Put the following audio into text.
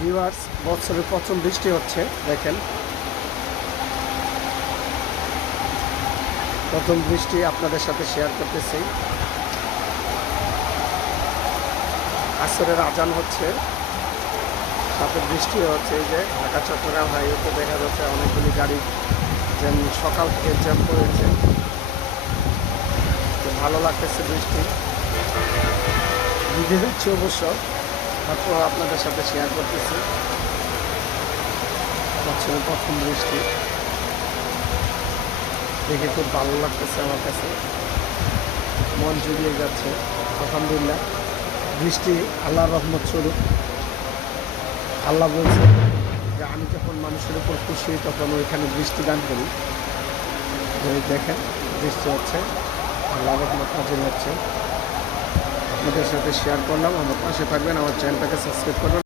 Viewers, বছরের প্রথম বৃষ্টি হচ্ছে, দেখেন প্রথম বৃষ্টি আপনাদের সাথে শেয়ার করতেছি। আসরের আজান হচ্ছে, সাথে বৃষ্টি হচ্ছে। এই যে ঢাকা চট্টগ্রাম হাইওয়েতে দেখা যাচ্ছে অনেকগুলি গাড়ি যেন সকাল থেকে জ্যাম করেছে। তো ভালো লাগতেছে বৃষ্টি, ভিজে যাচ্ছে অবশ্য, তারপর আপনাদের সাথে শেয়ার করতেছি বছরের প্রথম বৃষ্টি। দেখে খুব ভালো লাগতেছে, আমার কাছে মন জুড়িয়ে যাচ্ছে। আলহামদুলিল্লাহ, বৃষ্টি আল্লাহর রহমত স্বরূপ। আল্লাহ বলছে যে আমি যখন মানুষের উপর খুশি হই তখন ওইখানে বৃষ্টি দান করি। দেখেন বৃষ্টি হচ্ছে, আল্লাহর রহমত নাজিল হচ্ছে। আপনাদের সাথে শেয়ার করলাম। আমার পাশে থাকবেন, আমার চ্যানেলটাকে সাবস্ক্রাইব করবেন।